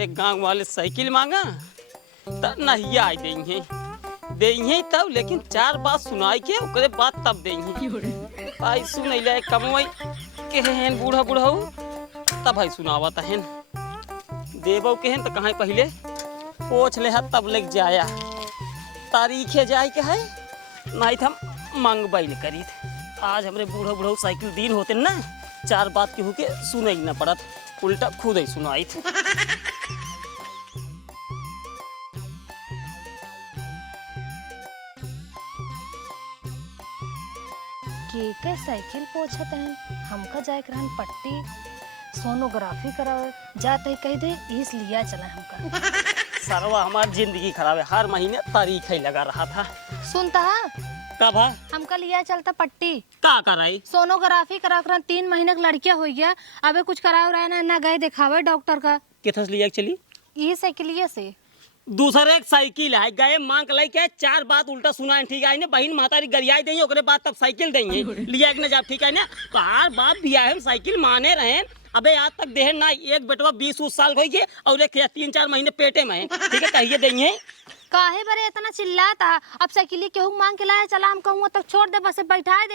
अगर एक गांव वाले साइकिल मांगा तब नहीं आई देंगे तब, लेकिन 4 बात सुनाई के ओकरे बाद तब देंगे। भाई सुन ले कमवाई केहन बूढ़ा बूढ़ऊ तब भाई सुनावत हन देवो केहन तो कहाँ पहले पोछ ले तब लग जाया तारीखे जाए के है नहीं तो हम मांग बैल करी। आज हमरे बूढ़ा बूढ़ऊ साइकिल दिन होते ना 4 बात केहू के सुने न पड़त, उल्टा खुद ही सुनाई। के साइकिल पोछत हैं हमका जाए रहन पट्टी सोनोग्राफी करावे जाते कह दे इसलिए चला हमका। सरवा हमारी जिंदगी खराब है, हर महीने तारीख ही लगा रहा था। सुनता है कब हमका लिया चलता पट्टी का कराई सोनोग्राफी करा कर 3 महीने का लड़किया हो गया, अबे कुछ कराव रहा ना गए दिखावे डॉक्टर का। किथस लिया चली ये साइकिलिया से दूसरे एक साइकिल है गए मांग लाई के 4 बात उल्टा सुना ठीक है ना बहन मातारी गरियाई देंगे ओकरे बाद तब साइकिल देंगे लिया के ना जब ठीक है ना तो हर बाप भी आए साइकिल माने रहे। अबे आज तक देहन ना एक बेटवा 20 साल हो गए और एक 3-4 महीने पेटे में है, ठीक है कहिए देंगे काहे बरे इतना चिल्लाता। अब साइकिल केहू मांग के लाए चला हम कहूँ तक छोड़ दे बस बैठा दे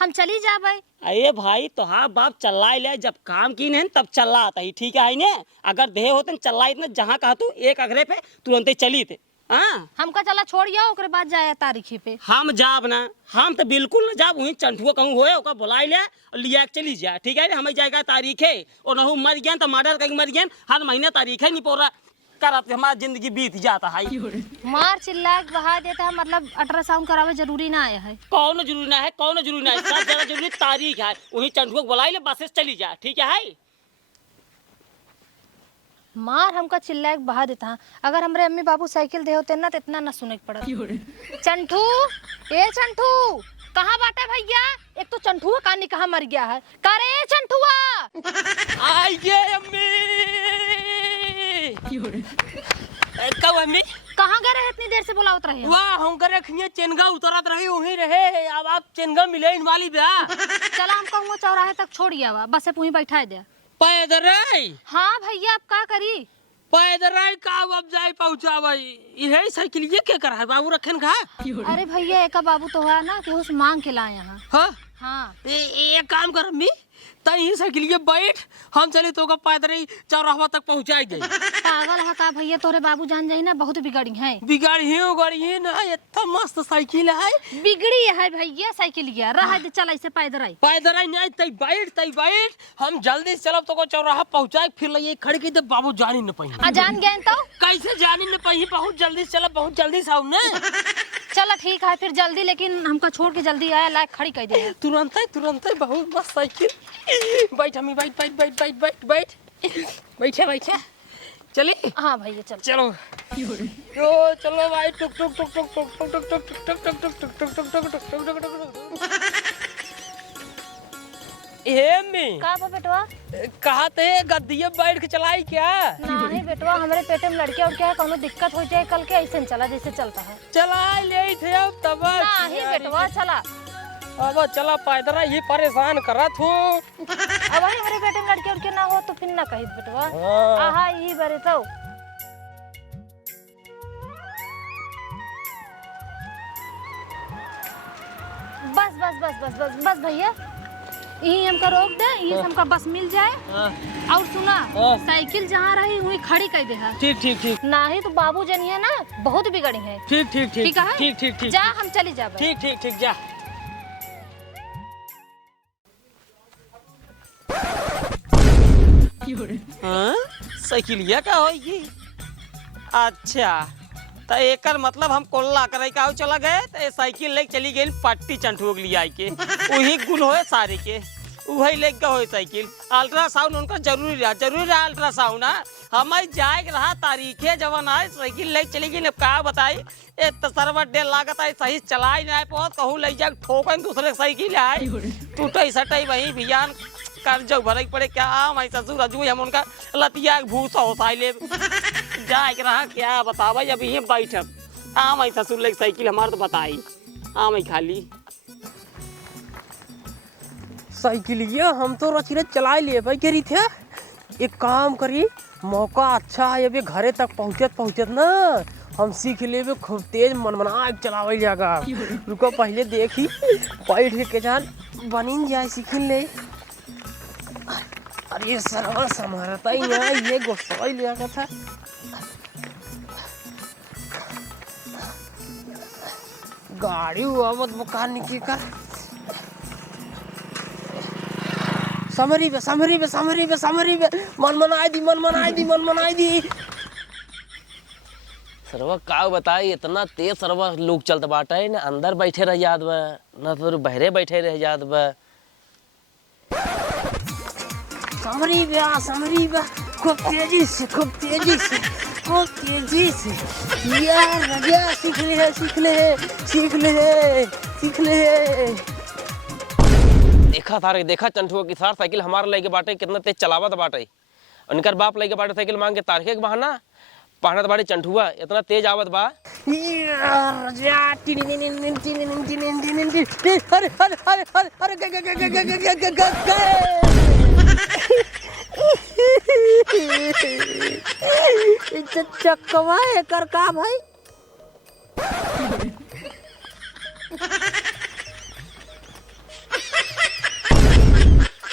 हम चली जाबे। अरे भाई तो हाँ बाप चल्ला ले जब काम की नहीं तब चल्ला आता ही ठीक है ने अगर देह होते चल्ला इतना जहाँ कहा तू एक अगरे पे तुरंत ही चली थे। हाँ हमका चला छोड़िया ओकरे बाद जाए तारीखी पे हम जाब ना हम तो बिल्कुल ना जाब वहीं चंठुआ कहूँ होए ओका बुलाई ले लिया के चली जा ठीक है ना हमें जाएगा तारीख है और नहू मर गया तो मर्डर कहीं मर गया हर महीने तारीख है नहीं पोरा कर हमारा जिंदगी बीत जाता है। मार चिल्ला बहा देता है मतलब अल्ट्रासाउंड करावे जरूरी ना आया है कौन जरूरी ना है कौन जरूरी ना है सब जगह जरूरी तारीख है वहीं चंठुआ बुलाई ले बस चली जा ठीक है। मार हमका चिल्ला बहा देता है अगर हमरे अम्मी बाबू साइकिल दे होते ना तो इतना ना सुने पड़ा। चंठू ए चंठू कहाँ बाटा भैया एक तो चंठुआ कानी कहाँ मर गया है करे चंठुआ आइए अम्मी कब अम्मी कहाँ गए रहे इतनी देर से बुलावत रहे वाह हम करे खनिया चेनगा उतरत रही वहीं रहे अब आप चेनगा मिले इन वाली बा चला हम कहूँ चौराहे तक छोड़िया वा बस वहीं बैठा दे पैदल हाँ भैया अब का करी पैदल का अब जाए पहुँचावा यही साइकिल ये क्या करा है बाबू रखन का। अरे भैया एक बाबू तो है ना कि उस मांग के लाए यहाँ। हाँ हाँ एक काम कर अम्मी तही साइकिल ये बैठ हम चले तो का पैदल चौराहा तक पहुँचाई गई। पागल है का भैया तोरे बाबू जान जाई ना बहुत बिगड़ी है बिगाड़ी ना इतना मस्त साइकिल है बिगड़ी है भैया साइकिल रहा दे चला इसे पैदल नहीं तई बैठ हम जल्दी से चलब तो को चौराहा पहुँचाए फिर लइए खड़ के दे बाबू जानी न पही जान गए तो कैसे जानी न पही बहुत जल्दी से चलब बहुत जल्दी से आऊ ना चला ठीक है फिर जल्दी लेकिन हमको छोड़ के जल्दी आया लायक खड़ी कर दे तुरंत बहुत मस्त साइकिल बैठ हमें बैठे चले। हाँ भैया चलो चलो भाई टुक टुक टुक टुक टुक टुक टुक टुक टुक टुक टुक टुक टुक टुक टुक टुक टुक टुक का बेटवा कहा थे गद्दिये बैठ के चलाई क्या नहीं बेटवा हमारे पेटे में लड़के और क्या है कोनो दिक्कत हो जाए कल के ऐसे चला जैसे चलता है चला ले थे अब तब नहीं बेटवा चला अब चला पैदल ही परेशान करत हो अब हमारे पेटे में लड़के और क्या ना हो तो फिर ना कही बेटवा आहा यही बरे तो बस बस बस बस बस बस भैया यही हमका रोक दे यही हमका बस मिल जाए और सुना साइकिल जहाँ रही वही खड़ी कर दे ठीक ठीक ठीक ना ही तो बाबू जनी है ना बहुत बिगड़ी है ठीक ठीक ठीक है ठीक ठीक ठीक जा हम चली जा ठीक ठीक ठीक जा साइकिलिया का होगी अच्छा तो एकर मतलब हम कोल्ला करे का चला गए तो साइकिल लेके चली गई पट्टी चंठुआ के लिए आई के वही गुल होए सारे के वही लेके गए हो साइकिल अल्ट्रासाउंड उनका जरूरी रहा अल्ट्रासाउंड हमें जाए रहा तारीखे जवन आए साइकिल लेके चली गई का बताई ए तसरवा डेल लागत है सही चलाई नहीं बहुत कहूँ ले जा ठोकन दूसरे साइकिल आए टूटे सटे वही भियान कर जो भरे पड़े क्या मैं ससुर अजू हम उनका लतिया भूसा होसाई ले जाए रहा क्या बतावा जब ये बैठक मैं ससुर ले साइकिल हमारे तो बताई मैं खाली साइकिल ये हम तो रची चला ले भाई करी थे एक काम करी मौका अच्छा है, अभी घरे तक पहुँचत ना हम सीख लेबे खूब तेज मनमना चलावल जाएगा। रुको पहले देखी बैठ के जान बनी जाए सीख ले। अरे सरवा समारता ही ना ये गोसाई लिया का था। गाड़ी हुआ मत बुकार निकल कर समरी बे मन मनाई दी। सरवा का बताई इतना तेज सरवा लोग चलत बाटे ना अंदर बैठे रह जात बा ना तो बहरे बैठे रह जात बा। समरी बे खूब तेजी से यार रजा सीख ले। देखा चंठुआ की सार साइकिल हमारे लेके बाटे कितना तेज चलावत बाटे। उनकर बाप लेके बाटे साइकिल मांग के तारखे के बहाना पहनत बाटे चंठुआ इतना तेज आवत बा। चक्कवा एकर का भाई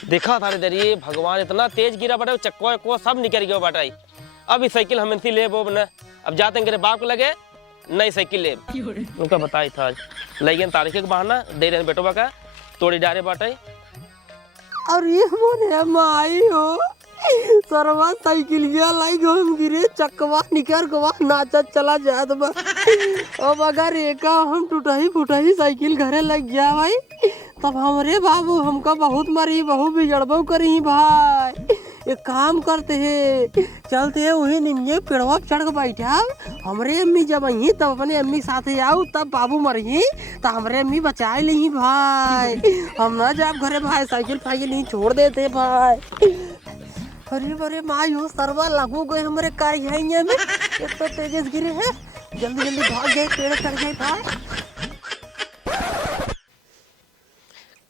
देखा था दरिए भगवान इतना तेज गिरा बाटे चक्को को सब निकल गया बाटे। अब इस साइकिल हम इनसी ले न अब जाते हैं बाप को लगे नई साइकिल ले उनका बताई था लगे तारीखे के बहाना दे रहे बेटोबा का तोड़ी डारे बाटे। और ये मोरे माई हो सरवा साइकिल गया लाई हम गिरे चक्कवा निकर गवा नाचत चला जात बा। अब अगर एका हम टूटही फुटही साइकिल घरे लग गया भाई तब हमरे बाबू हमका बहुत मारी बहु भी जड़बो करी भाई। एक काम करते है चलते है वही निम्न पेड़वा चढ़ के बैठा हमरे अम्मी जब आई तब अपने अम्मी साथे आओ तब बाबू मरी तो हमरे अम्मी बचाए ली भाई। हम ना जब घरे भाई साइकिल फाइकिल नहीं छोड़ देते भाई। अरे बरे माई हो सरवा लागू गए हमारे कार में एक तो तेजस गिरे हैं जल्दी भाग गए पेड़ चढ़ गए भाई।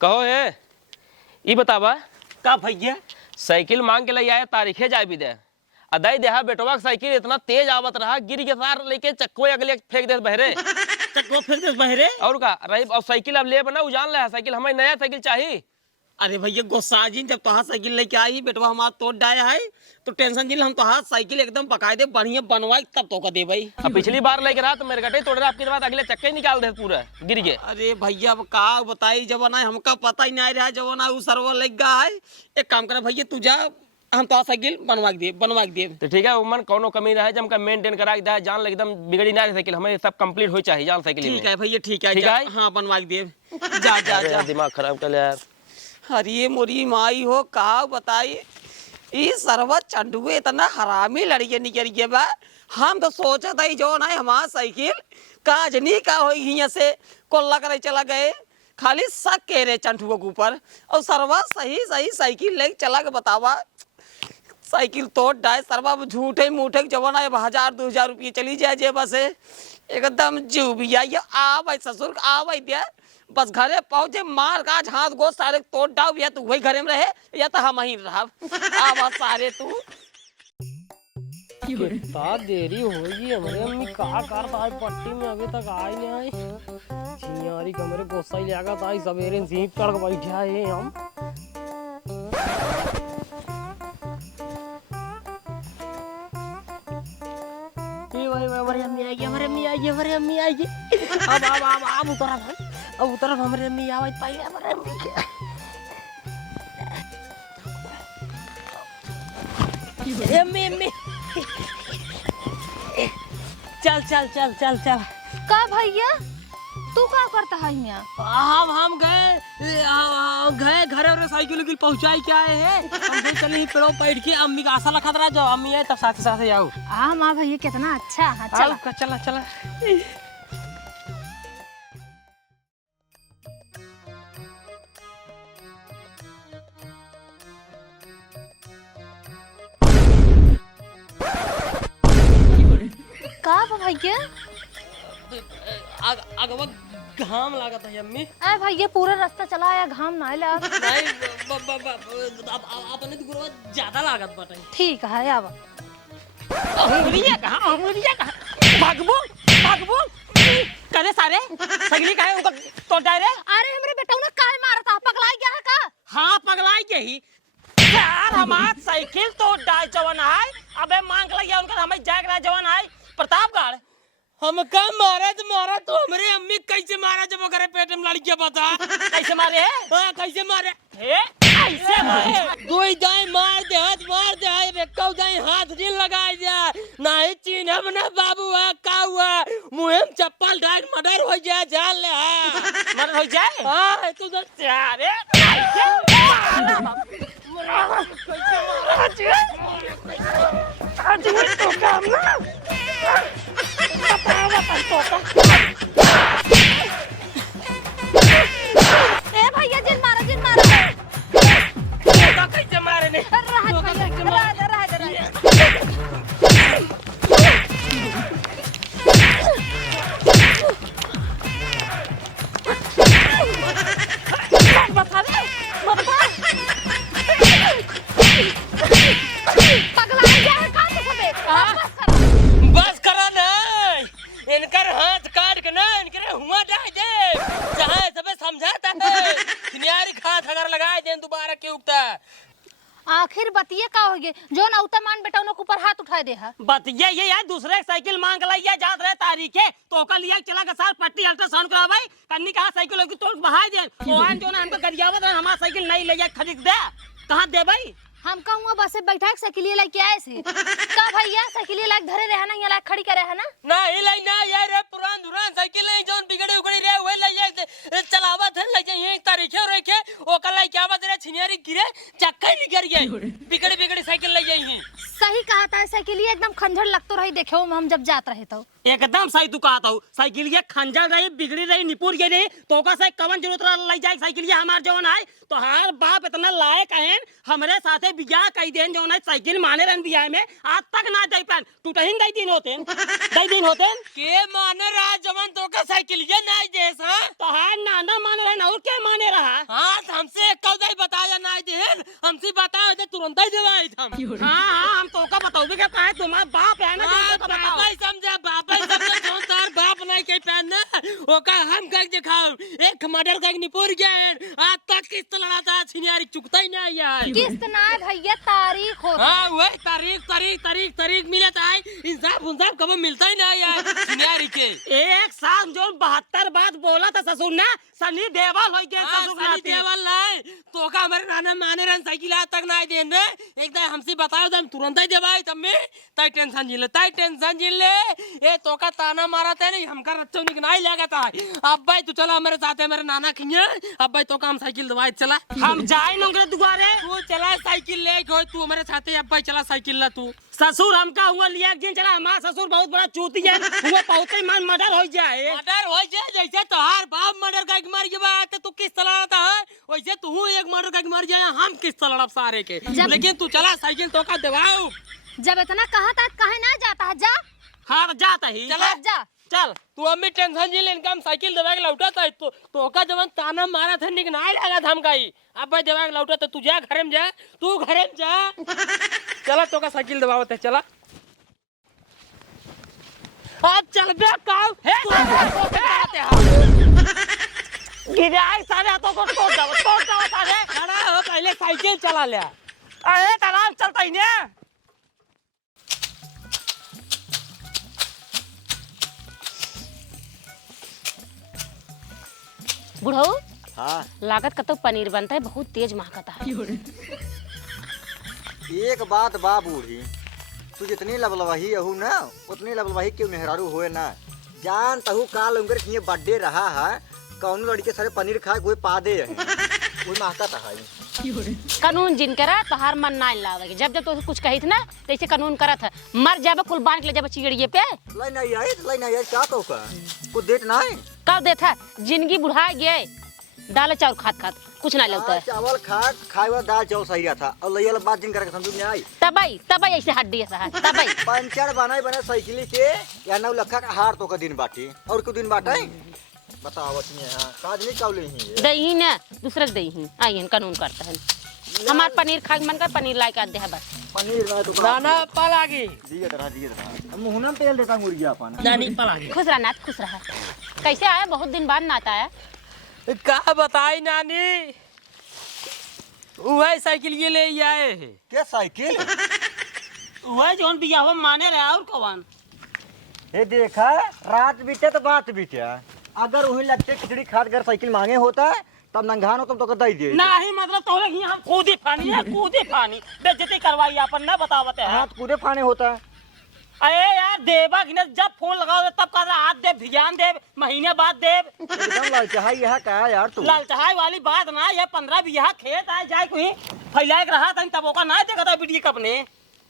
कहो है ये बतावा का भैया साइकिल मांग के ले आया तारीखे जाए भी दे अदाई देहा बेटवा का साइकिल इतना तेज आवत रहा गिर के सार लेके चक्को अगले फेंक दे बहरे चक्को फेंक दे बहरे और का रही अब साइकिल अब ले बना उजान ले साइकिल हमें नया साइकिल चाहिए। अरे भैया गोसाजी जब तो साइकिल लेके आई बेटवा हमारा तोड़ डाया है तो टेंशन जिल हम तो साइकिल एकदम बकायदे बढ़िया बनवाई तब तो का दे भाई। अब पिछली बार लेके रहा तो मेरे गटे तोड़ रहा आपके बाद अगले चक्के निकाल दे पूरा गिर गए। अरे भैया अब का बताई जवाना हमका पता ही नहीं रहा जवाना वो सर्वर लग गया है। एक काम करे भैया तू जा हम तो साइकिल बनवा दे तो ठीक है उमन कोनो कमी रहे जब का मेंटेन करा के दे जान एकदम बिगड़ी ना साइकिल हमें सब कंप्लीट हो चाहिए जान साइकिल। ठीक है भैया ठीक है हाँ बनवा दे जा दिमाग खराब कर यार। अरे मोरी माई हो का बताई ये सरवा चंडुए इतना हरामी लड़के निकल गए बा। हम तो सोचा था जो ना हमारा साइकिल काजनी का हो यहाँ से कोल्ला करे चला गए खाली शक कह रहे चंटुओं के ऊपर और सरवा सही साइकिल लेके चला के बतावा साइकिल तोड़ डाय सरवा झूठे मूठे जवाना 1000-2000 रुपये चली जाए जेब से एकदम जीव भी आई आ भाई ससुर आ भाई दिया बस घरे पहुंचे मार का हाथ गोश सारे तोड़ डाव या तो वही घरे में रहे या तो हम ही रहा आ सारे तू कितना देरी होगी हमारे अम्मी का करता है पट्टी में अभी तक आई नहीं आई चियारी कमरे गोसा ही लगा था सवेरे सीट चढ़ के बैठा है हम। हमारे अम्मी आएगी अब उतरा हमारे अम्मी आवाज पहले हमारे अम्मी अम्मी चल का भैया तू का करता है यहाँ? हम गए घरे और साइकिल उकिल पहुंचाई क्या है हम तो चले पेड़ों बैठ के अम्मी का आशा लखा रहा जो अम्मी आए तब साथ जाओ। हाँ माँ भैया कितना अच्छा है चला का भैया अगवा घाम लागत है अम्मी। अरे भैया पूरा रास्ता चला आया घाम ना लगा नहीं अपने तो गुरुवा ज्यादा लागत बाटे। ठीक है अब अंगुलिया कहाँ भगबू करे सारे सगली काहे उनका तो डायरे। अरे हमरे बेटा ने काहे मारता पगला गया है का? हाँ पगलाई के ही यार हमार साइकिल तो डाय जवान है। अबे मांग लगिया उनका हमें जाग रहा जवान है प्रतापगढ़। हमका मारा तो हमरे अम्मी कैसे मारा जब करे पेट में लड़कियां बता कैसे मारे है? हाँ कैसे मारे ऐसे मारे दो दाई मार दे है बेक्का दाई हाथ नहीं लगाई दे नहीं चिन्हब ना बाबू है का हुआ मुंह चप्पल डाल मर्डर हो जाए जान ले मर हो जाए। हां तू तो अरे आज तो काम ना ए भैया जिन मारा कैसे मारे ने बता दे पगला गया है का तू सबे? बस करा नहीं इनकर हाथ काट के ना इनके हुआ डाल दे जहां सबे समझाता है किनारी खात अगर लगाए दे दोबारा के उगता आखिर बतिये का होगे जो नौता मान बेटा उन ऊपर हाथ उठाए दे है। बतिया ये यार दूसरे साइकिल मांग लिया जात रहे तारीख है तो का लिया चला के साल पट्टी अल्ट्रासाउंड करा भाई कन्नी कहा साइकिल होगी तो बहाई दे ओहन जो ना हमको गरियावत है हमारा साइकिल नहीं ले जा खरीद दे कहां दे भाई। हम कहूँगा बस से बैठा के साइकिल लेके आए से का भैया साइकिल लायक धरे रहे ना या लायक खड़ी करे है ना नहीं लाई ना यार पुरान दुरान साइकिल नहीं जोन बिगड़े उगड़े रे वही लाई चलावत है ले जाए तारीखे रखे ओ कल क्या बात रे छिनियारी गिरे चक्का ही गिर गई बिगड़े साइकिल ले जाई। सही कहा था साइकिल एकदम खंजर लगतो रही देखे हम जब जात रहे तो एकदम सही तू कहा था साइकिल ये खंजर रही बिगड़ी रही निपुर गई रही तो का से कवन जरूरत ले जाए साइकिल ये हमार जवन है तो हर बाप इतना लायक है हमरे साथे बियाह कई दिन जवन है साइकिल माने रन बियाह में आज तक ना दे पान टूटहिन दई दिन होते के माने रहा जवन तो का साइकिल ये नहीं देस हां तो हां नाना माने रहे और के माने रहा हां हमसे एक कौदाई बताया नहीं देन हमसे बताओ दे तुरंत ही देवाई हम हां हम तो का बताओ के काहे तुम्हारा बाप है ना बाप ही समझा बाप ही समझा कौन तार बाप नहीं के पहन ना ओका हम कह दिखाओ एक मर्डर का निपुर गए आज तक किस्त लड़ा था छिनियारी चुकता ही नहीं यार किस्त ना भैया तारीख होता हां वही तारीख मिले था इंसाफ कब मिलता ही नहीं यार छिनियारी के एक साल जो 72 बात बोला था ससुर ने सनी देवल हो गया ससुर सनी देवल नहीं तो का हमारे नाना माने रन साइकिल आज तक नहीं देन रे एक दिन हमसे बताओ तो हम तुरंत ही देवाई तब में ताई टेंशन झील ले ये तो का ताना मारा था नहीं हमका रच्चो नहीं लगा था अब भाई तू चला हमारे साथ है मेरे नाना किया अब भाई तो का हम साइकिल दवाई चला हम जाए नंगे दुआरे तू चला साइकिल ले गो तू हमारे साथ अब भाई चला साइकिल ला तू ससुर हमका हुआ लिया दिन चला हमारा ससुर बहुत बड़ा चूती है हुआ बहुत ही मन मर्डर हो जाए जैसे तोहार बाप मर्डर का मर गया तू किस तरह था वैसे तू एक मर्डर का मर जाए हम किस तरह सारे के लेकिन तू चला साइकिल तो का दबाओ जब इतना कहा था कहे ना जाता है जा हाँ जाता ही चला जा चल तू अम्मी टेंशन जी लेन काम साइकिल दबा के लौटा था तो का जवन ताना मारा था निक नहीं लगा था हमका ही अब भाई दबा के लौटा तो तू जा घरे में जा तू घरे में जा चला तो का साइकिल दबावत है चला अब चल बे काऊ गिराई सारे हाथों को तोड़ दो सारे खड़ा हो पहले साइकिल चला ले अरे तनाव चलता ही नहीं बुढ़ो हाँ लागत का तो पनीर बनता है बहुत तेज महकता है एक बात बा बूढ़ी तू जितनी लबलवाही अहू ना उतनी लबलवाही क्यों मेहरारू होए ना जान तहू काल उनकर किए बर्थडे रहा है कौन लड़के सारे पनीर खाए कोई पा दे कोई महका था कानून जिन करा तो हर मन ना लावे जब जब तो कुछ कही थी ना तो ऐसे कानून करा था मर जाबे कुल बांध ले जाबे चिड़िए पे लाई नहीं आई क्या तो का कुछ देत नहीं कब देता जिंदगी बुढ़ा गए दाल चावल खात कुछ ना लगता है चावल खाए हुआ दाल चावल सही रहा था और लइया बात जिन करके समझ में आई तबई ऐसे हड्डी तबई पंचर बने साइकिल के या 9 लाख का हार तो का दिन बाटी और को दिन बाटे बताओ हां काज नहीं कावले ही दही ना दूसरे दही आई कानून करता है हमार पनीर खा के मन कर पनीर ला के दे बस। पनीर ना तो नाना पल आ गई। दिए तरह मुहना में तेल देता मुर्गिया अपन। नानी पल आ गई। खुश रहा नाथ खुश रहा। कैसे आया? बहुत दिन बाद नाथ आया। का बताई नानी, वह साइकिल ये ले आए है। क्या साइकिल? वह जोन बियाह माने रहा और कौन ये देखा रात बीते तो बात बीते। अगर वही लगते खिचड़ी खाद कर साइकिल मांगे होता है तब नंगान हो तुम तो दे दे। नहीं मतलब तोरे ही हम कूदी फानी है, कूदी फानी बेइज्जती करवाई अपन ना बतावते हैं। हाथ पूरे फाने होता है। अरे यार देवा कि जब फोन लगाओ तब कर हाथ दे ध्यान दे महीने बाद दे। एकदम लालचहाई यह का यार तू। लालचहाई वाली बात ना, ये 15 बीघा खेत आए जाए कहीं फैलाए के रहा था तब ओका ना देखा था वीडियो कपने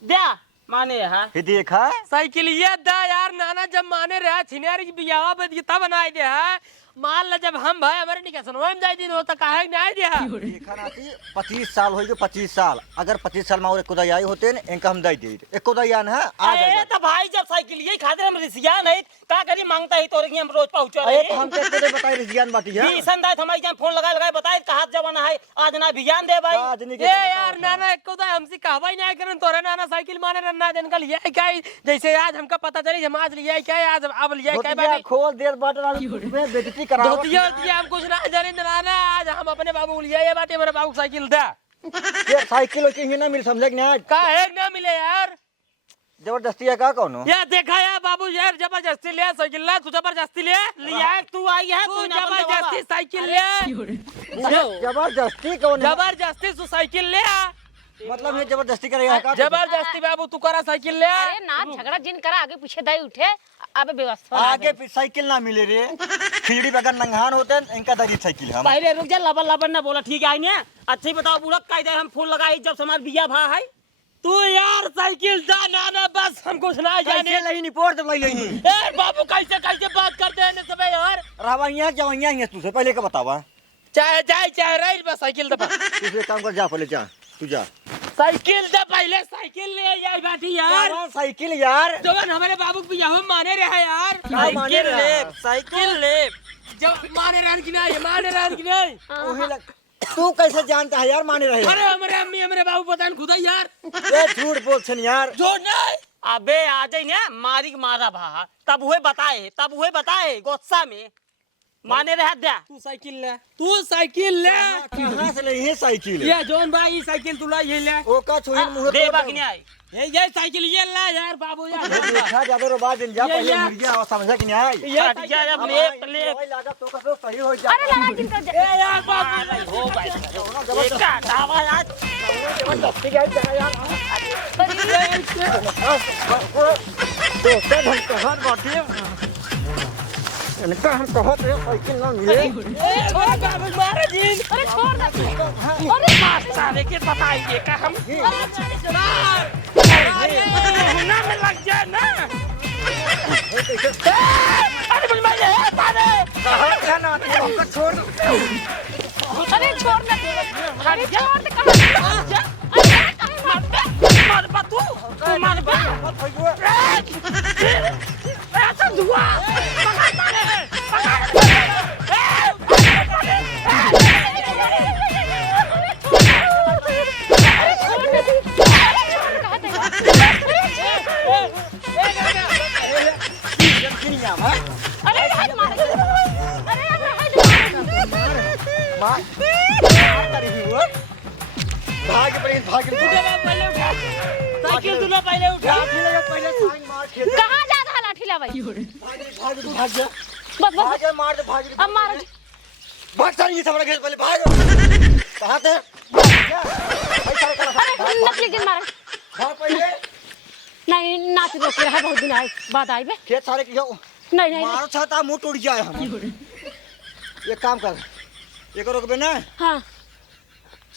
दे माने है। ये देखा साइकिल ये दा यार नाना जब माने रहा छिनारी की बियाह बदीता बनाए दे है। मान ला जब हम भाई हमारे निका सुनवा में जाई दिन होता काहे नहीं दे है। देखा नाती 25 साल हो गए 25 साल। अगर 25 साल में और एक दाई होते न इनका हम दे दे। एक दाई न है आ अरे जाएगा। तो भाई जब साइकिल यही खातिर हम रिसिया नहीं का करी मांगता ही तोरे हम रोज पहुंचा अरे रहे। तो हम तो बताई रिजियान बाटी है। बीसन दाई हमारी जब फोन लगा बताए कहा जवाना है आज ना भियान दे भाई। आज नहीं ए यार नाना एक को हमसे कहवा ही नहीं करन तोरे नाना साइकिल माने रन्ना दिन कल ये क्या जैसे आज हमका पता चली हम आज लिया क्या आज अब लिया क्या बात खोल देर बाटा में बेइज्जती करा। धोतिया हम कुछ ना जाने नाना आज हम अपने बाबू को लिया ये बाटे मेरे बाबू को साइकिल दा। ये साइकिल के ना मिल समझे ना का एक ना मिले यार जबरदस्ती है का कौन? यार देखा यार बाबू यार जबरदस्ती ले साइकिल ला तू जबरदस्ती ले लिया तू आई है तू तू ना जबरदस्ती साइकिल ले जबरदस्ती कौन? जबरदस्ती तू साइकिल ले मतलब ये जबरदस्ती करेगा का? जबरदस्ती बाबू तू करा साइकिल ले अरे ना झगड़ा जिन करा आगे पीछे दाई उठे अब व्यवस्था आगे साइकिल ना मिले रे। खिचड़ी बगन नंगान होते इनका दरी साइकिल हम। पहले रुक जा लबन लबन ना बोला ठीक है आई ने अच्छी बताओ बुढ़क कायदे हम फोन लगाई जब से हमार बिया भा है। तू यार साइकिल दा नाना बस हम कुछ ना जाने। कैसे लही नहीं पोर दे लही। ए बाबू कैसे कैसे बात करते हैं सब यार रावैया जवैया ही तुझसे पहले का बतावा। चाहे रही बस साइकिल दबा दूसरे काम कर जा पहले जा तू जा। साइकिल दा पहले साइकिल ले आई बाटी यार साइकिल यार जवन हमारे बाबू को बियाह माने रहे यार माने रहे? साइकिल ले जब माने रहन की नहीं माने रहन की नहीं वही लग तू कैसे जानता है यार माने रहे? अरे हमारे अम्मी हमारे बाबू पता नहीं खुदा यार ये झूठ बोल छन यार। जो नहीं अबे आ जाई ने मारी के मारा भा तब हुए बताए गुस्सा में माने रह दे। तू साइकिल ले कहां से ले ये साइकिल? ये जोन भाई साइकिल तुला ये ले ओ का छुई मुंह देवा कि नहीं आई ये साइकिल ये ला यार बाबू यार देखा जाबे रो बाद दिन जा ये पहले यार। मुर्गिया और समझा कि नहीं आई। ये हट गया जब ले वही लगा तो का तो सही हो जा। अरे लगा जिन कर ए यार बाबू हो भाई एक का दावा आज जबरदस्ती गई जगह यार। तो से हम कहां बाटी इनका हम कहत है साइकिल ना मिले। ए छोड़ बाबू मारे जी अरे छोड़ दे अरे मार साले के बताइए का हम होना में लग जाए ना। अरे बोल मैं ये पाले कहां क्या ना हमको छोड़। अरे छोड़ दे अरे छोड़ दे कहां मार बा तू मार बा ऐसा दुआ साइकिल तूने पहले उठा कहां जा रहा लाठी ला भाई बस बस अब मारो कहाँ थे? अरे नकली गिन मारो नहीं नाच रोक रहा है बहुत दिन आए बाद आई बे खेत सारे की नहीं नहीं मारो छाता मुंह टूट जाए हम। ये काम कर ये करो बे ना हाँ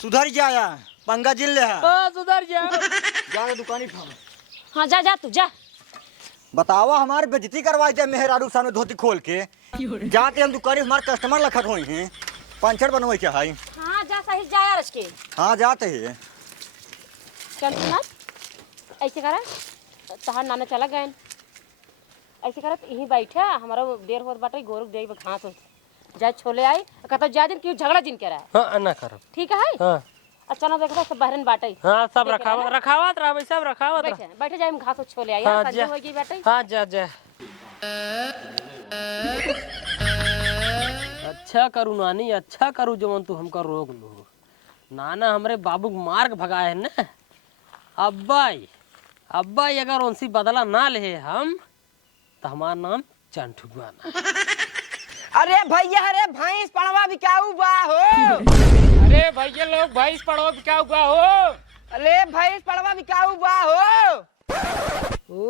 सुधर जाया पंगा जिल ले है सुधर जा जा दुकानी फाम। हाँ जा जा तू जा बतावा हमारे बेइज्जती करवाई थे मेहरारू सामने धोती खोल के जाते हम दुकानी हमारे कस्टमर लखत हुई हैं पंचर बनवाई के हाई। हाँ जा सही जा यार इसके हाँ जाते हैं चल तू नाच ऐसे करा तहार नाना चला गए ऐसे करा यहीं बैठे हमारा देर होत बाटे गोरुक देई घास हो जाए छोले आई कहता जा दिन क्यों झगड़ा जिन के रहा हां ना कर ठीक है हां अच्छा ना देखो सब बहरन बाटे हाँ सब रखावत रहा भाई, सब रखावत रहा। बैठे बैठे जाए हम घास छोले आई हाँ, संजय जा। होगी बेटे। हाँ जा जा। अच्छा करू नानी, अच्छा करू जवन तू हमका रोक लो। नाना हमरे बाबू को मार के भगाए है ना। अब्बाई अगर उनसे बदला ना ले हम तो हमारा नाम चंटू ना। अरे भैया, अरे भैंस पड़वा बिकाऊ बा हो। अरे भैया लोग भैंस पड़ो क्या हुआ हो? अरे भैंस पड़वा बिकाऊ बा हो। हो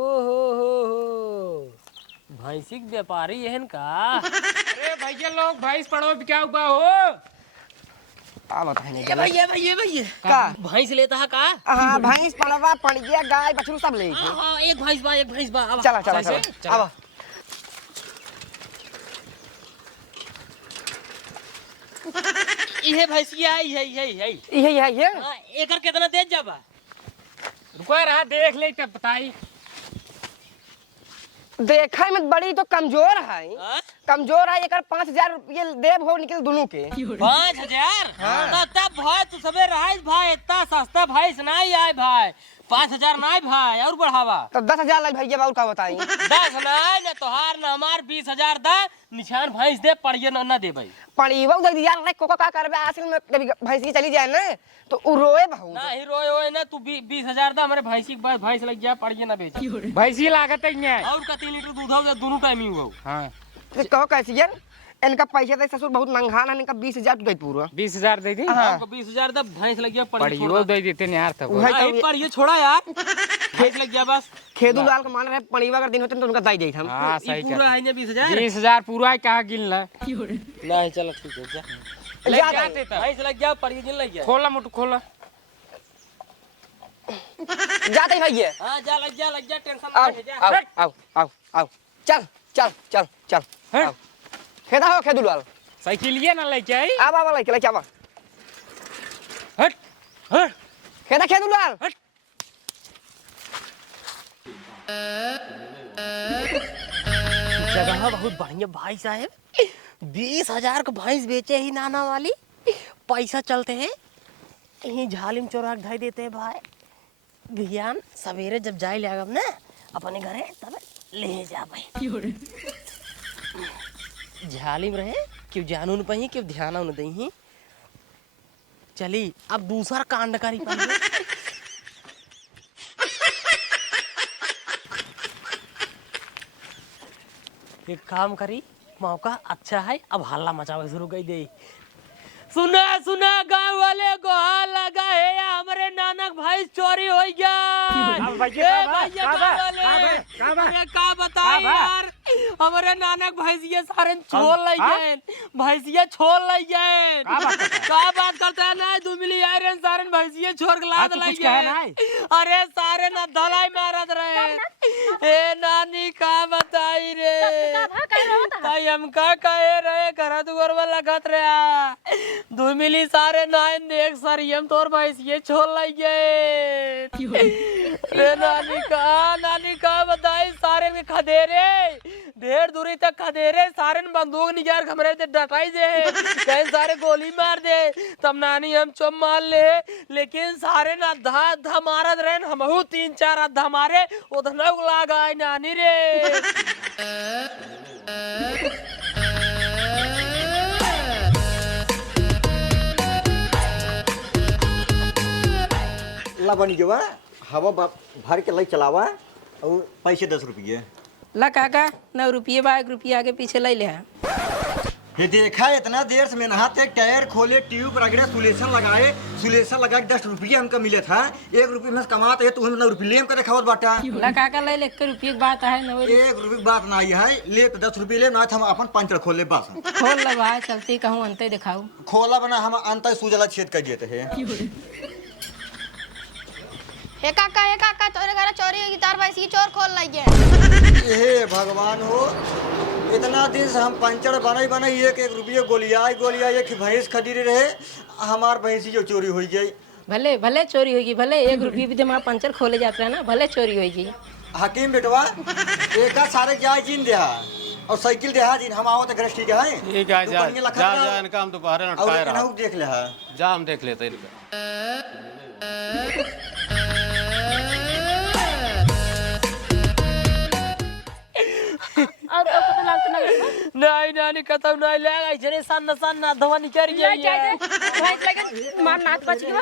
भैंसी के व्यापारी एहन का। अरे भैया लोग भैंस पड़ो क्या हुआ हो? भैया का भैंस लेता है का? हाँ भैंस पड़वा पड़िया गाय बछरू सब ले। हाँ एक भैंस बा अब चला चला चला अब इहे भैंसिया है ये हाँ, एकर कितना दे जाबा? रुको रहा देख ले तब बताई। देखा में बड़ी तो कमजोर है। हाँ? कमजोर है। एक 5,000 रुपये देव हो निकल दोनों के। 5,000 तब भाई तू सबे रहा भाई, इतना सस्ता भैंस नहीं आए भाई। 5,000 नहीं भाई, और बढ़ावा तो 10,000 लग भैया बाबू का बताई। 10 नहीं न तोहार न हमार 20,000 दा निशान भैंस दे पड़िए न दे भाई। पड़ीवा उधर दिया रे कोको का करबे असल में कभी भैंस की चली जाए ना तो उ रोए बहुत। ना ही रोए होए ना, तू 20,000 दा हमारे भैंसी के भैंस लग गया पड़िए ना बेच। भैंसी लागत है और का 3 लीटर दूध हो दोनों टाइमिंग हो। हाँ तो कहो कैसी है इनका पैसा दे ससुर बहुत मंगा ना। इनका 20,000 दे पूरा। 20,000 दे दी। हमको 20,000 दा भैंस लग गया पड़िए पड़ियो दे देते नहीं यार तब। पड़िए छोड़ा यार, भैंस लग गया बस। खेदू लाल का मान रहे पड़ीवा अगर दिन होते तो उनका दाई देत हम। हाँ सही पूरा है ना 20,000। 20,000 पूरा है कहा गिन ला। नहीं चलो ठीक है जा। जा जाते तब। भैंस लग गया पड़िए जिन लग गया। खोला मुट खोला। जाते भैया। हां जा लग जा टेंशन आओ मत ले जा। आओ आओ आओ आओ चल चल चल चल हैं? आओ। खेदा हो खेदू लाल साइकिलिए ना लेके आई। आवा आवा लेके आवा। हट हट खेदा खेदू लाल जगह बहुत बढ़िया भाई साहब। 20,000 का भैंस बेचे ही नाना वाली। पैसा चलते हैं यहीं झालिम चौराहा ढाई देते हैं भाई। बिहान सवेरे जब जाए लगा ना अपने घरे तब ले जा भाई। झालिम रहे क्यों जानू न पही क्यों ध्यान न दही। चली अब दूसरा कांड करी पाई। एक काम करी मौका अच्छा है, अब हल्ला मचावे शुरू कर दे। सुना गांव वाले को लगा है हमारे नानक भाई चोरी हो गया। का बताए यार हमारे नानक भैंसिया सारे छोड़ ले गए। भैंसिया छोड़ ले गए। का बात करता है ना 2 मिली आयरन सारे भैंसिया छोड़ के लाद ले गए। अरे सारे ना धलाई मारत रहे। ए नानी का बताई रे भाई हम का कहे रहे घर दुआर में लगत रहा। 2 मिली सारे नाइन देख सरियम तोर भैंसिए छोड़ लग गए। रे नानी का बताई सारे में खदेरे ढेर दूरी तक खदेरे सारे बंदूक निगार हमरे ते डटाई दे कहीं सारे गोली मार दे तब नानी हम चुप मार ले। लेकिन सारे ना धा मारत रहे हमहू 3-4 अद्धा मारे उधर लागा नानी रे। ला बनी जो हवा भर के लई चलावा और पैसे 10 रुपये। ला काका 9 रुपये बा 1 रुपया आगे पीछे ले ले। ये देखा इतना देर से मेहनत है टायर खोले ट्यूब रगड़े सुलेशन लगा के 10 रुपये हमका मिले था। 1 रुपये में कमाते है तो हम 9 रुपये ले हमका देखावत बाटा। ला काका ले ले 1 रुपये की बात है 9 1 रुपये की बात नहीं है ले तो 10 रुपये ले ना हम अपन पंचर खोले बस। खोल ले भाई चलती कहूँ अंते दिखाऊ। खोला बना हम अंतर सूजला छेद कर देते हैं। हे काका तोरे घर चोरी होगी तार भैंसी चोर खोल लइए। हे भगवान हो इतना दिन से हम पंचर बनाई 1 रुपये गोलिया एक भैंस खरीदे रहे हमार भैंसी जो चोरी हो गई। भले भले चोरी होगी भले 1 रुपये भी हमारा पंचर खोले जाते हैं ना भले चोरी होगी। हकीम बेटवा एक सारे जाय जीन दे और साइकिल देहा दिन हम आओ तो घर ठीक है ठीक है जा दुकानिया लखत जा रहा। जा इनका हम दोपहर और लटकाए रहा इनहु देख ले है जा हम देख लेते हैं इनका और तो लागत ना नहीं नानी कतौ नहीं लगा जरे सन ना धवा निकल ले गई जाए दे भाई लेकिन मार नाथ बच गई बा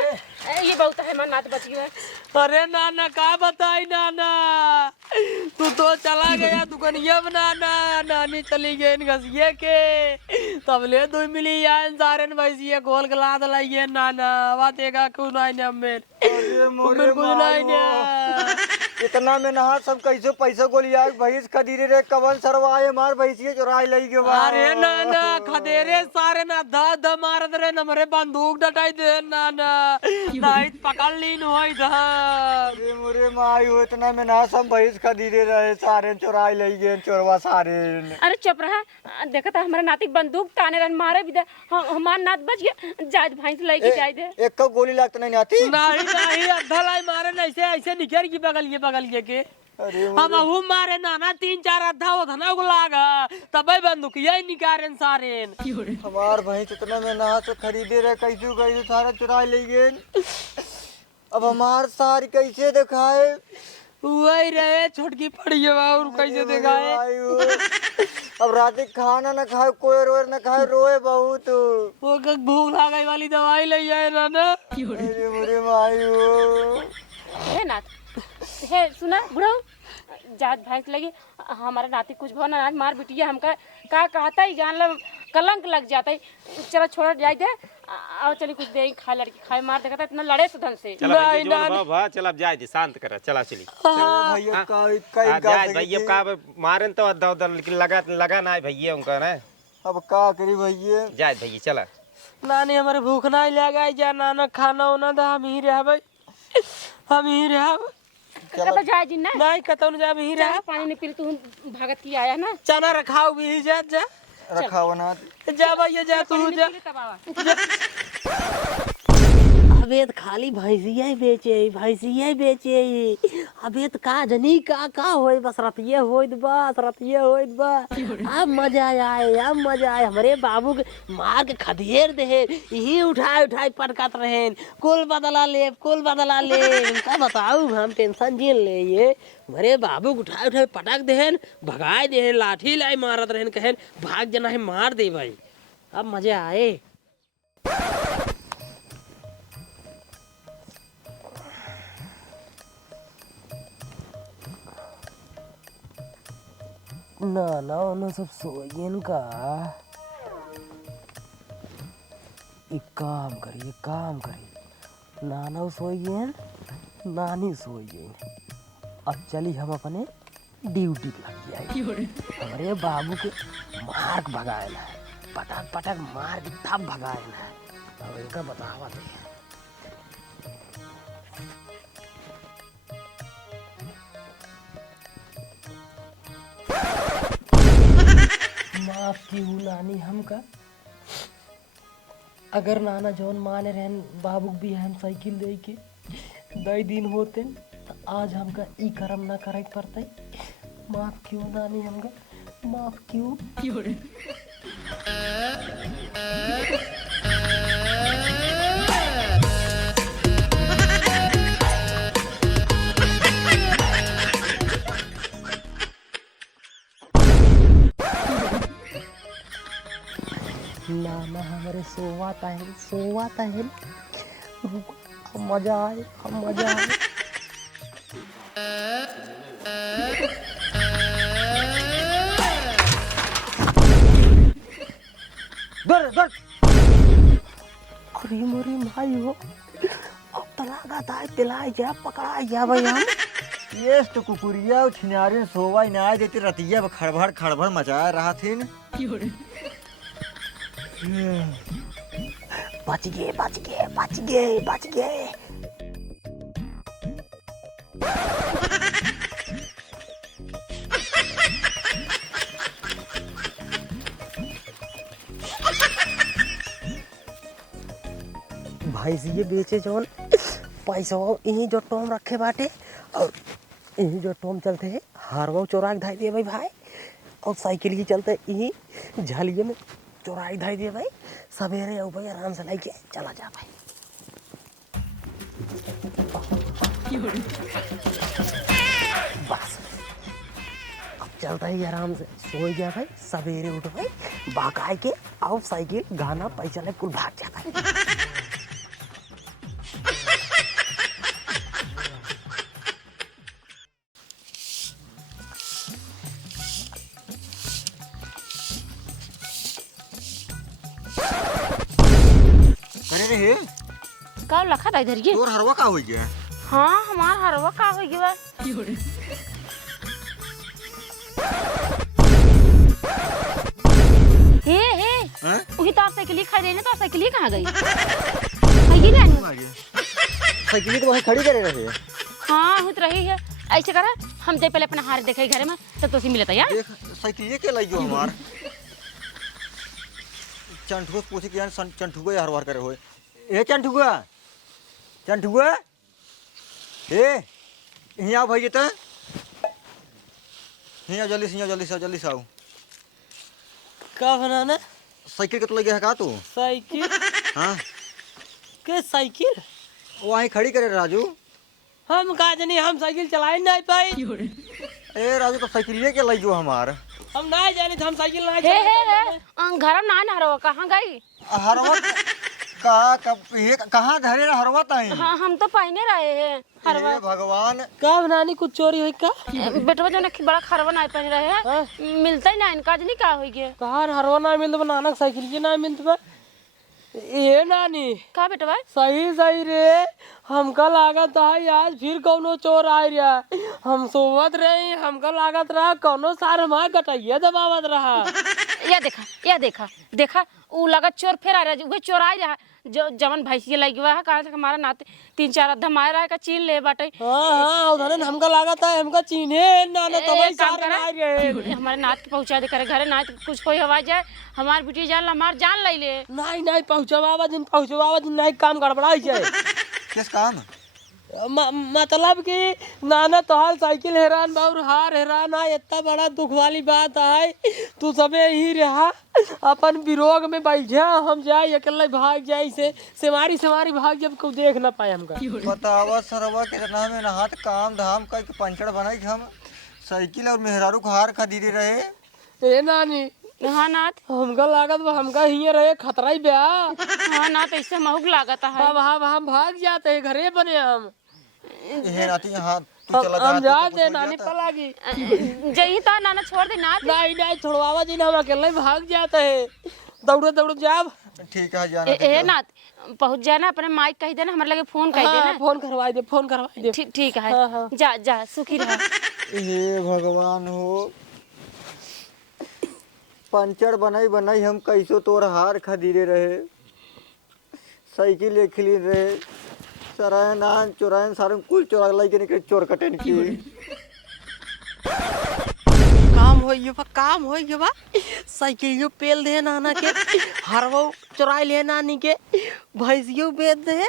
ये बहुत है मार नाथ बच गई बा अरे नाना का बताई नाना तू तो चला गया दुकानिया बनाना नानी चली गई घसिए के तब ले दो मिली यान सारे भैंसिए खोल के लाद लाइए नाना बातेगा क्यों नहीं ने मेर मोरे कुछ नहीं ने इतना में नहा सब कैसे पैसा गोलिया भैंस खदीरे रे कवन सरवाए मार भैंसिए चुराई लई के बा अरे नाना खदेरे सारे ना द मारत रे नमरे बंदूक डटाई दे नाना नहीं पकड़ ली होई ध अरे मोरे माई हो इतना में नहा सब भैंस खदीरे रहे सारे चुराई लई गए चोरवा सारे अरे चुप रहा देखा था हमारा नाती बंदूक ताने रन मारे भी दे हमार नाथ बच गया जाज भैंस लेके जाए दे एक का गोली लगता नहीं आती नहीं अद्धा लाई मारे ना ऐसे ऐसे निकल की बगल के अरे हम हूँ मारे नाना 3-4 अद्धा होता ना लागा तब बंदूक यही निकारेन सारे हमार भैंस इतना में नहा से खरीदे रहे कैसे सारा चुराई ले गए अब हमार सारी कैसे दिखाए वही रहे छोटकी पड़ी है और कैसे दिखाए अब रात खाना न खाए कोई रोए न खाए रोए बहुत वो भूख लागई वाली दवाई ले आए नाना अरे मोरे माई हो हे नाथ हे सुना बुढ़ऊ जात भैंस लगी हमारे नाती कुछ भवन आज मार बिटिया हमका का कहता ही जान लो कलंक लग जाता है चलो छोड़ जाए दे आओ चली कुछ दे खा लड़की खाए मार देखा इतना लड़े सुधन से चला भैया जोन बाबा चल अब जाए दे शांत कर चला चली भैया का जाए भैया का मारन तो अद्धा उधर लेकिन लगा ना भैया उनका ना अब का करी भैया जाए भैया चला नानी हमारे भूख नहीं लगा जा नाना खाना उना दा हम ही रह हम ही रह कतो जाए जिन ना नहीं कतौ जा हम ही रह पानी नहीं पी तू भागत की आया ना चना रखाओ भी जा रखा हो ना जा भैया जा तू जा अबे तो खाली भैंसिया ही बेचे अबे तो का जनी का होई बस रतिये होइत बा अब मजा आए हमरे बाबू के मार के खदेर दे यही उठाई पटकत रहे कुल बदला ले का बताऊ हम टेंशन झेल ले ये हमारे बाबू के उठाई पटक दे भगाए दे लाठी लाई मारत रहे कहे भाग जना है मार दे भाई अब मजा आए ना उन्हें सब सोएन का एक काम करी नाना सोएन नानी सोएन अब चली हम अपने ड्यूटी लग जाए हमारे बाबू के मार भगाना है पटक मार के तब भगाना है अब इनका बतावा दे माफ की हूँ नानी हमका अगर नाना जौन माने रहन बाबू भी हम साइकिल दे के 2 दिन होते तो आज हमका ई कर्म ना करे पड़ते माफ क्यों नानी हमका माफ क्यों नाना हमारे सोवाता है हम मजा आए अरे मोरी भाई हो अब तलागा था तिलाई जा पकड़ा जा भाई हम ये तो कुकुरिया और छिनारे सोवा ही ना देते रतिया खड़बड़ मचा रहा थी बच गए भाई से ये बेचे जौन पैसा यही जो टोम रखे बाटे और यही जो टोम चलते है हारवा चोरा के धाई दिए भाई और साइकिल की चलते यही झालिए में चौराई धाई दिए भाई, सवेरे आओ भाई आराम से लेके चला जा भाई। बस अब चलता ही आराम से, सो गया भाई, सवेरे उठ भाई, भागाए के आओ साइकिल गाना पैसा ले कुल भाग जाता है। अरे रे का लखा था इधर ये? तोर हरवा का हो गया? हाँ हमार हरवा का हो गया? हे वही तार साइकिल खा रही है, तार साइकिल कहाँ गई? ये ले साइकिल को वहीं खड़ी करे रहे। हाँ हुत रही है। ऐसे करा हम दे पहले अपना हार देखे घर में तब तो मिलता यार। देख साइकिल के लाइयो हमार चंठुआ पूछे कि यार चंठुआ हर बार करे होए। ए चंठुआ ए यहाँ भाई तो यहाँ जल्दी से आओ। का बनाना साइकिल के तो लगे है का तू? साइकिल हाँ के साइकिल वहीं खड़ी करे राजू। हम का जानी, हम साइकिल चलाए नहीं पाई। ए राजू तो साइकिल के लाइयो हमार। हम नहीं जाने हम साइकिल नहीं घर में ना हरवा कहाँ गई? हरवा कहाँ धरे हरवा ताई? हाँ हम तो पहने रहे हैं हरवा। भगवान का बनानी कुछ चोरी हुई का? बेटवा जो ना बड़ा खरवा नहीं पहन रहे हैं, मिलता ही ना इनका नहीं क्या हो गया? कहाँ हरवा ना मिलता बनाना साइकिल की ना मिलता ये नानी का बेटवा? सही रे, हमका लागत है आज फिर कौनो चोर आ रहा। हम सोवत रहे, हमका लागत रहा कौनो सार हमारा गटैया दबावत रहा। या देखा वो लगत चोर फिर आ रहा है, चोर आ रहा जो जवन भैंसिया लगी हुआ है कहाँ से हमारा नाते 3-4 अद्धा मार रहा है का चीन ले बाटे। हाँ उधर हमका लागत है हमका चीने नाना तब सार आ रहे। हमारे नात के पहुंचा दे करे घरे, नात कुछ कोई हवा जाए हमार बेटी जान हमार जान ले ले। नहीं पहुंचवावा दिन नहीं काम गड़बड़ा जाए। किस काम? मतलब कि नाना तोहार साइकिल हैरान बाउर हार हैरान है, इतना बड़ा दुख वाली बात है। तू सबे ही रहा अपन विरोग में बैठा, हम जाए अकेले भाग जाए से सेमारी भाग जब को देख ना पाए हमका। बतावा सरवा कितना में नहात काम धाम करके पंचड़ बनाई हम साइकिल और मेहरारू को हार खरीदे रहे। ए नानी हाँ नाथ हमका लागत हमका हिये रहे खतरा ही ब्या। हाँ नाथ ऐसे महूक लागत है। हम भाग जाते हैं घरे बने हम यहाँ तू चला हम जाते नानी पलागी जही ता नाना छोड़ दे नाथ। नहीं छोड़वावा जी हम अकेले भाग जाते हैं, दौड़ो जाब। ठीक है जाना। ए नाथ पहुंच जाना, अपने माइक कह देना, हमारे लगे फोन कह देना। फोन करवाई दे। ठीक है। हाँ। जा सुखी रह। हे भगवान हो, पंचर बनाई हम कैसो तोर हार खरीदे रहे, साइकिल एक खरीद रहे, सरायन चोरायन सारे कुल चोरा लाई के निकले चोर कटेन की। काम हो बा साइकिल जो पेल दे नाना के, हरवो चुराई ले नानी के, भैंसियो बेच दे।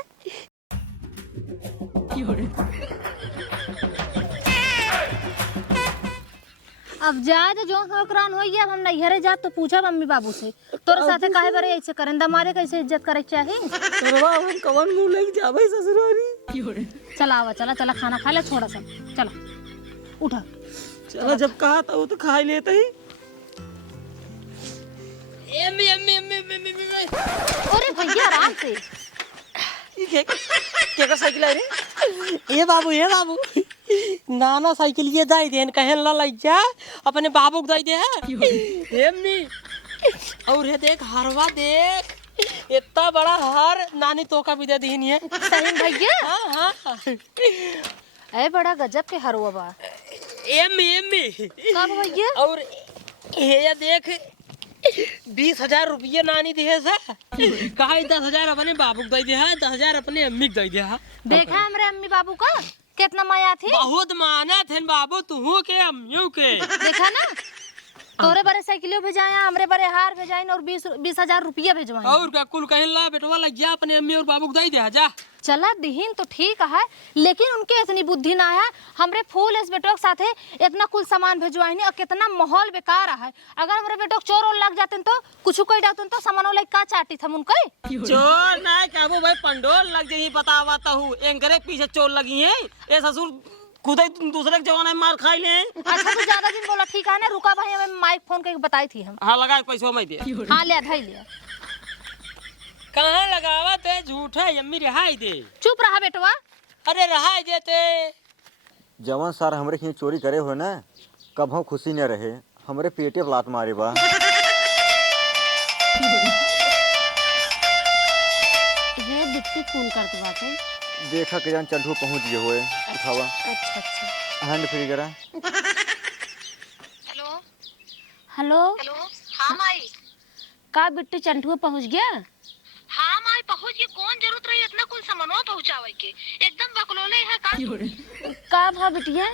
अब जाए तो जो होकरान होई अब हम नैहरे जा तो पूछा मम्मी बाबू से तोरे साथे काहे बरे ऐसे करें, हमारे कैसे इज्जत करे चाहिए। हम कवन मुंह लेके जाबे ससुरारी। चला खाना खा ले, थोड़ा सा चला उठा। चला जब कहा था वो तो खा ही लेते ही। अरे भैया आराम से। क्या साइकिल है रे? ये बाबू नाना साइकिल ये दाई देन कहे ला लग जा अपने बाबू को दाई दे है। एमनी और ये देख हरवा देख, इतना बड़ा हार नानी तो का भी दे दीनी है। सही भैया। हाँ ए बड़ा गजब के हरवा बा। एम्मी का भैया? और ये देख 20,000 रुपये नानी दिए सा, कहा 10,000 अपने बाबू को दे दे है, 10,000 अपने अम्मी को दे दे है। देखा हमरे अम्मी बाबू का कितना माया थी। बहुत माना थे बाबू तू के अम्मियों के। देखा ना तोरे बरे साइकिलियो भेजाया, हमरे बरे हार भेजाइन और 20,000 रुपया भेजवाइन। और क्या कुल कहला बेटवा लग जा अपने अम्मी और बाबू को दे दे जा। चला दिहीन तो ठीक है, लेकिन उनके इतनी बुद्धि ना है। हमरे फूल इस बेटो के साथे इतना कुल सामान भेजवाई और कितना माहौल बेकार है। अगर हमारे बेटो को चोर और लग जाते तो कुछ कोई डालते तो सामान लाइक का चाटी था उनके चोर ना काबू भाई पंडोल लग जाई बतावाता हूँ। एंकरे पीछे चोर लगी है। ये ससुर खुद ही दूसरे के जवान में मार खाई ले। अच्छा तो ज्यादा दिन बोला ठीक है ना, रुका भाई हमें माइक फोन करके बताई थी हम। हाँ लगा पैसा मैं दे। हाँ ले धाई ले। कहाँ लगावा ते झूठा यम्मी रिहाई दे। चुप रहा बेटवा। अरे रहाई देते। जवान सार हमरे खिए चोरी करे हो ना, कभों खुशी न रहे, हमरे पेटे लात मारे बा। ये बिट्टी फोन करते बात है। देखा के जान चंठू पहुंच गए हुए। उठावा। अच्छा अच्छा। हैंड फ्री करा। Hello hello. हाँ माई। का बिट्टी चंठुआ पहुंच गया? हाँ माई पहुंच गए। कौन जरूरत रही इतना कुल सामानवा पहुंचावे के? एकदम बकलोले है का भा बिटिया?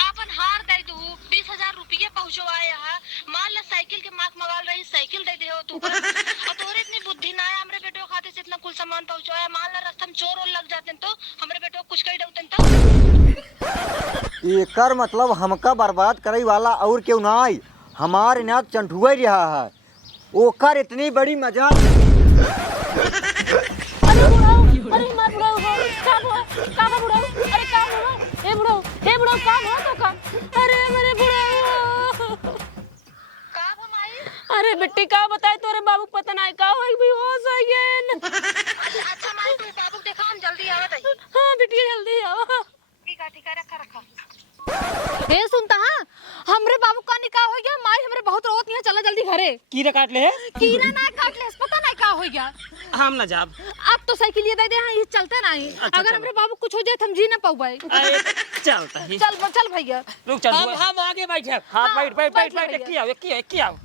आपन हार दे दू 20,000 रुपये पहुंचवाए है। मान ला साइकिल के मार्क मवाल रही, साइकिल दे दे हो तू और तोरे इतनी बुद्धि ना है। हमरे बेटो खाते से इतना कुल सामान पहुंचवाया। मान ला रास्ता में चोर और लग जाते तो हमरे बेटो कुछ कही दउतन तो। एकर मतलब हमका बर्बाद करे वाला और क्यों ना आई, हमार इनात चंठुआ ही रहा है। ओकर इतनी बड़ी मजाक। अरे बुढ़ाऊ, अरे मार बुढ़ाऊ हो। का बुढ़ाऊ? अरे का बुढ़ाऊ? ए बुढ़ाऊ का हो तो का? अरे मेरे बुढ़ाऊ। का माई? अरे बिट्टी का बताए तोरे बाबू पता नहीं का होई भी हो सकेन। अच्छा माई तू बाबू देखा हम जल्दी आवत है। हां बिटिया जल्दी आओ। ठीक है रखा। ए सुनता हां, हमरे बाबू का निकाह हो गया। माई हमरे बहुत रोत नहीं है, चला जल्दी घरे। कीड़ा काट ले। कीड़ा ना काट ले, पता नहीं का हो गया। हम ना जाब। अब तो साइकिल ये दे दे, हाँ ये चलते नहीं। अच्छा, अगर हमरे बाबू कुछ हो जाए तो हम जी ना पाऊबाई। चलता ही। चल भैया। रुक चल। हम आगे बैठे। हाथ बैठ बैठ एक आओ।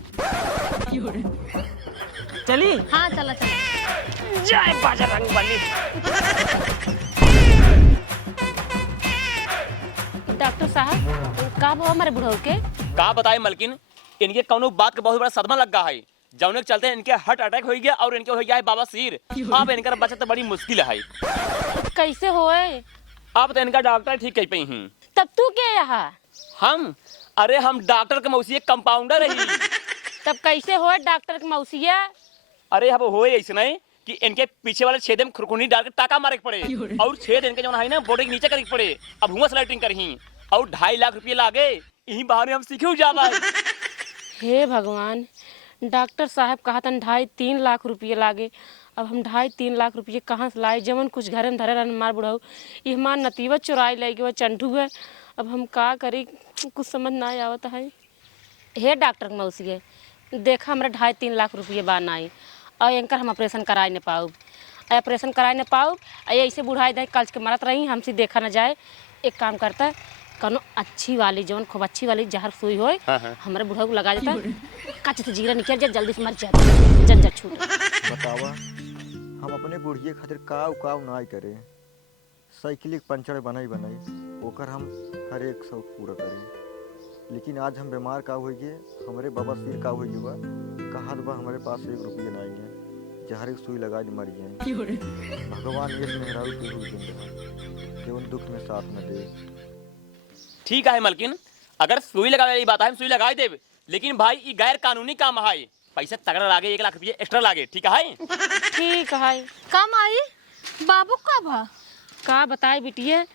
चली। हाँ चला चला। जय बजरंग बली। डॉक्टर साहब का हुआ हमारे बुढ़ऊ के? का बताए मलकिन, इनके कौनो बात का बहुत बड़ा सदमा लग गया है। जौने के चलते इनके हार्ट अटैक हो गया और इनके हो गया है बवासीर। अब इनका बचत बड़ी मुश्किल है। कैसे होए? अब तो इनका डॉक्टर ठीक कह पाई हूँ। तब तू क्या यहाँ? हम डॉक्टर के मौसी कंपाउंडर रही। तब कैसे होए डॉक्टर के मौसिया? अरे अब होए ऐसे नहीं कि इनके पीछे वाले छेद में खुरखुनी डाल के टाका मारे के पड़े और छेद इनके जो है ना बॉडी के नीचे करे के पड़े। अब हुआ स्लाइटिंग करही और 2.5 लाख रुपये लागे। यही बहाने हम सीखे जावा। हे भगवान, डॉक्टर साहब कहा था 2.5-3 लाख रुपये लागे। अब हम 2.5-3 लाख रुपये कहाँ से लाए? जमन कुछ घर में धरे रहन मार बुढ़ाऊ, ये हमार नतीबत चुराई ले गए चंटू है। अब हम का करी, कुछ समझ ना आवत है। हे डॉक्टर के मौसी देखा हमरा 2.5-3 लाख रुपये बान आई और इनकर हम ऑपरेशन कराए न पाऊँ। ऑपरेशन कराए न पाऊँ ऐसे बुढ़ाई दे कल के मरत रही, हमसे देखा न जाए। एक काम करता है, कौनो अच्छी वाली जौन खूब अच्छी वाली जहर सुई होए हमारे बुढ़ा को लगा देता, कच से जीरा निकल जाए, जल्दी से मर जाए, जंजा छूट। बतावा हम अपने बुढ़िए खातिर काव ना करे। साइकिल पंचर बनाई ओकर हम हर एक शौक पूरा करें। लेकिन आज हम बीमार का हो गए, हमारे बाबा सिर का हो गया, कहा बा हमारे पास 1 रुपया नहीं है, जहर एक सुई लगा मर गए। भगवान ये मेहरारू के उन दुख में साथ न दे। ठीक है मलकिन, अगर सुई लगावे वाली बात है हम सुई लगा दे, लेकिन भाई ये गैर कानूनी काम है। पैसा तगड़ा लागे, 1 लाख रुपये एक्स्ट्रा लागे। ठीक है? ठीक है। कम आई बाबू का भा का बताए बिटिया,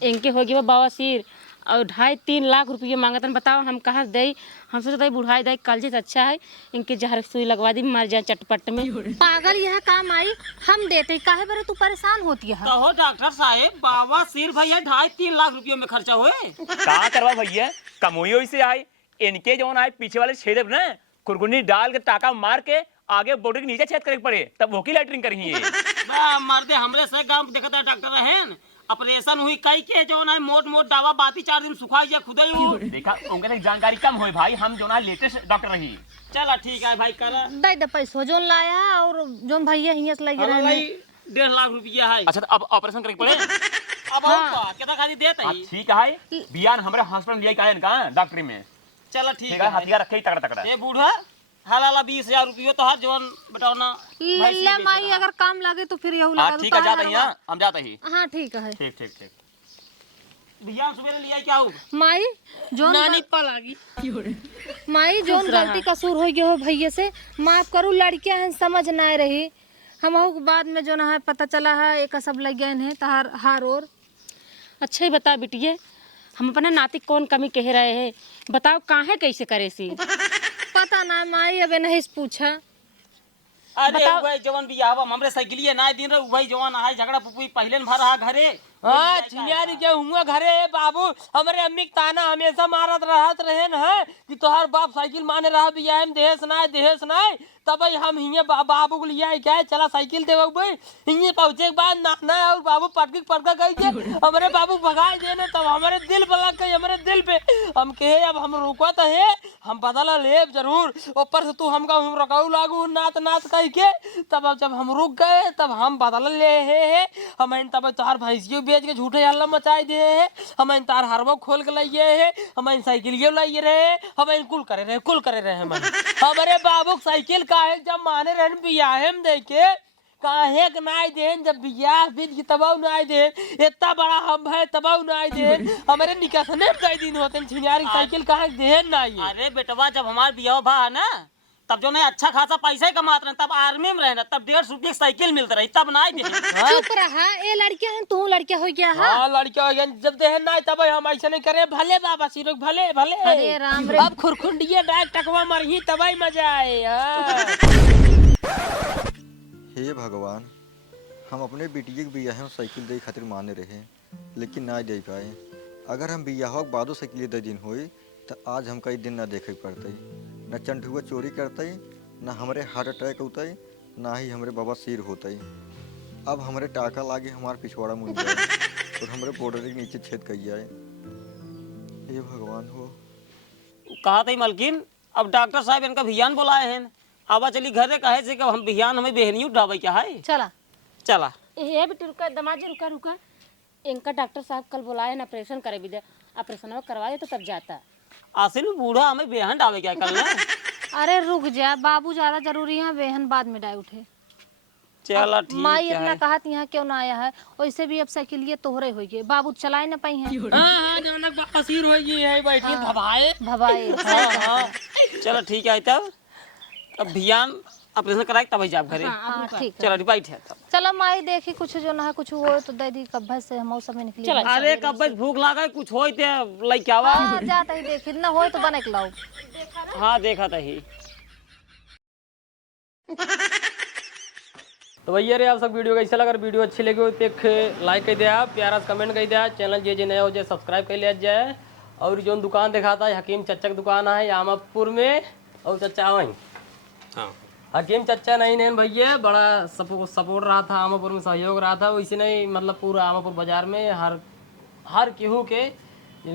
इनके हो गया बाबा सिर और 2.5-3 लाख रुपये मांगतन। बताओ हम कहाँ दे? हम सोचते बुढ़ाई दे कल से अच्छा है, इनके जहर सुई लगवा दी, मर जाए चटपट में। पागल यह काम आई हम देते, काहे बरे तू परेशान होती है? कहो डॉक्टर साहब, बाबा सिर भैया 2.5-3 लाख रुपयों में खर्चा हुए। का करवा भैया, कमोई से आए। इनके जो है पीछे वाले छेद ना खुरकुनी डाल के टाका मार के आगे बॉडी के नीचे छेद करे पड़े, तब वो की लैटरिंग करी है। मर्दे हमरे से गांव देखता डॉक्टर है, ऑपरेशन हुई कई के जो ना मोट दावा बाती 4 दिन सुखाई जा खुदे वो देखा। उनके जानकारी कम होई भाई, हम जो ना लेटेस्ट डॉक्टर रही। चला ठीक है भाई, कर दे दे पैसो जोन लाया और जोन भैया हियां से लगे रहे। 1.5 लाख रुपया है। अच्छा तो अब ऑपरेशन करे पड़े। अब और कितना खाली देता है? ठीक है, बियान हमरे हॉस्पिटल लिया का इनका डॉक्टरी में। चला ठीक है, हथियार रखे तगड़ा तगड़ा। ये बूढ़ा हालाला 20,000 रुपये तो हर जवन बटौना ले माई अगर काम लगे तो फिर यहू लगा हाँ ठीक है जाते ही हाँ, हम जाते ही हाँ ठीक है ठीक ठीक ठीक भैया सवेरे लिया क्या हो माई जो नानी पलागी माई जोन गलती कसूर हो गया हो भैया से माफ करू, लड़कियां हैं समझ ना रही हम बाद में जो ना है पता चला है एक सब लग गए हैं तहार हार और। अच्छा ही बता बिटिए, हम अपना नाती कौन कमी कह रहे हैं, बताओ काहे कैसे करे सी। पता ना माई अबे नहीं पूछा। अरे भाई जवान बिया हवा हमरे साइकिलिए ना दिन रे भाई जवान आए झगड़ा पुपुई पहले न भर रहा घरे हाँ छिनियारी के हुआ घरे बाबू हमारे अम्मी के ताना हमेशा मारत रहत रहे न है कि तोहार बाप साइकिल माने रहा बिया हम देहस ना तब हम हिये बाबू को लिया क्या चला साइकिल देवे भाई हिये पहुंचे के बाद नाना और बाबू पटका गई के हमारे बाबू भगाए देने तब हमारे दिल पलक गई हमारे दिल पे हम कहे अब हम रुका तो है हम बदला ले जरूर ऊपर से तू हमका हम रकाऊ लागू नात कह के तब जब हम रुक गए तब हम बदला ले है हम तब तोहार भैंसियों बेच के झूठे हल्ला मचाए दे है हम तार हरबो खोल के लाइए है हम साइकिलियो लाइए रहे हम कुल करे रहे हमारे बाबू साइकिल काहे जब माने रहन बियाह में देखे काहे के नाई देन जब बियाह बीत की तबाव नाई देन इतना बड़ा हम है तबाव नाई देन हमारे निकसने कई दिन होते छिनियारी साइकिल काहे देन नाई। अरे बेटवा जब हमार बियाह भा ना तब जो नहीं अच्छा खासा पैसा कमात रहे तब आर्मी में रहना तब 150 रुपये साइकिल मिलता रही तब ना दे चुप रहा ए लड़कियां हैं तू लड़किया हो गया है हां लड़किया हो गया जब देहन ना तब हम ऐसा नहीं करे भले बाबा सिरोग भले अरे राम रे अब खुरखुंडिये डाक टकवा मरही तबई मजा आए। हे भगवान हम अपने बेटिए के बियाह में साइकिल दे खातिर माने रहे लेकिन ना दे पाए। अगर हम बियाह के बादो साइकिल दे दिन होई तो आज हम कई दिन ना देखे पड़ते न चंठुआ चोरी करते न हमारे हार्ट अटैक होते ना ही हमारे बाबा सिर होते। अब हमारे टाका लागे हमारे पिछवाड़ा मुड़ जाए और हमारे बॉर्डर के नीचे छेद कर जाए। हे भगवान हो कहा था मलकिन अब डॉक्टर साहब इनका भियान बुलाए हैं आवा चली घरे कहे से कि हम भियान हमें बेहनी उठावे क्या है चला चला ये बेटी रुका दमाजी रुका इनका डॉक्टर साहब कल बुलाए ना ऑपरेशन करे भी दे ऑपरेशन करवा दे तो तब जाता। आसिन बूढ़ा हमें बेहन डावे क्या कल ना अरे रुक जा बाबू ज्यादा जरूरी है बेहन बाद में डाय उठे। चला ठीक माई है इतना कहा यहाँ क्यों ना आया है वैसे भी अब साइकिल ये तोहरे हो गए बाबू चलाए ना पाई है हां जनक बाबा सिर हो गई है बैठी भवाए भवाए चलो ठीक है तब अब भियान ऑपरेशन कराए तब ही जाब घरे हाँ ठीक है चलो बैठ है तब चलो माई देखी कुछ जो ना है कुछ हो तो दे दी कब्बे से हम सब में निकली अरे कब बस भूख लागे कुछ होई ते लइके आवा हाँ जाता ही देखी ना हो तो बने के लाओ। हाँ देखा था ही तो भैया रे आप सब वीडियो कैसा लगा वीडियो अच्छी लगी हो तो एक लाइक कर दिया प्यारा कमेंट कर दिया चैनल जे नया हो जाए सब्सक्राइब कर लिया जाए और जो दुकान दिखाता है हकीम चच्चा की दुकान है आमापुर में और चच्चा वहीं हाँ हकीम चच्चा नहीं भैया बड़ा सपोर्ट रहा था आमापुर में सहयोग रहा था वैसे नहीं मतलब पूरा आमापुर बाजार में हर केहू के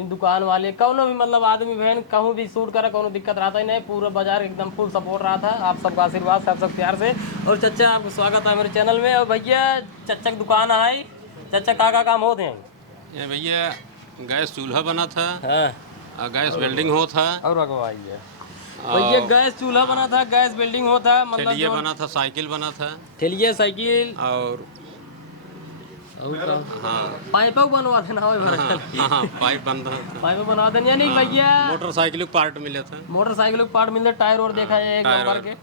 दुकान वाले कौनो भी मतलब आदमी बहन कहूँ भी शूट करे कोनो दिक्कत रहता ही नहीं पूरा बाजार एकदम फुल सपोर्ट रहा था आप सबका आशीर्वाद से आप सब प्यार से। और चच्चा आपको स्वागत है मेरे चैनल में। और भैया चच्चा की दुकान है चच्चा का काम होते हैं ये भैया गैस चूल्हा बना था हाँ गैस वेल्डिंग हो था और भैया गैस चूल्हा बना था गैस बिल्डिंग होता मतलब ठेलिया बना था साइकिल बना था ठेलिया साइकिल और हाँ पाइप बनवा देना हाँ पाइप बन रहा था पाइप बनवा देना यानी भैया मोटरसाइकिल का पार्ट मिला था मोटरसाइकिल का पार्ट मिलता टायर और देखा जाए एक नंबर के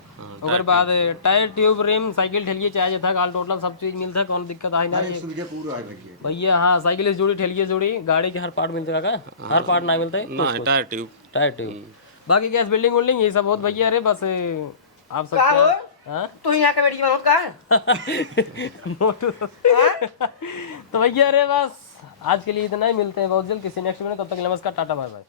ओकर बाद टायर ट्यूब रिम साइकिल ठेलिए चाहिए था गाल टोटल सब चीज मिलता कोनो दिक्कत आई ना भैया। हाँ साइकिल से जुड़ी ठेलिए जुड़ी गाड़ी के हर पार्ट मिलता का हर पार्ट नहीं मिलता है टायर ट्यूब बाकी गैस बिल्डिंग विल्डिंग ये सब बहुत भैया अरे बस आप सब तू यहाँ का बेटी बनोट का तो भैया अरे बस आज के लिए इतना ही मिलते हैं बहुत जल्द किसी नेक्स्ट में तब तक नमस्कार टाटा बाय बाय।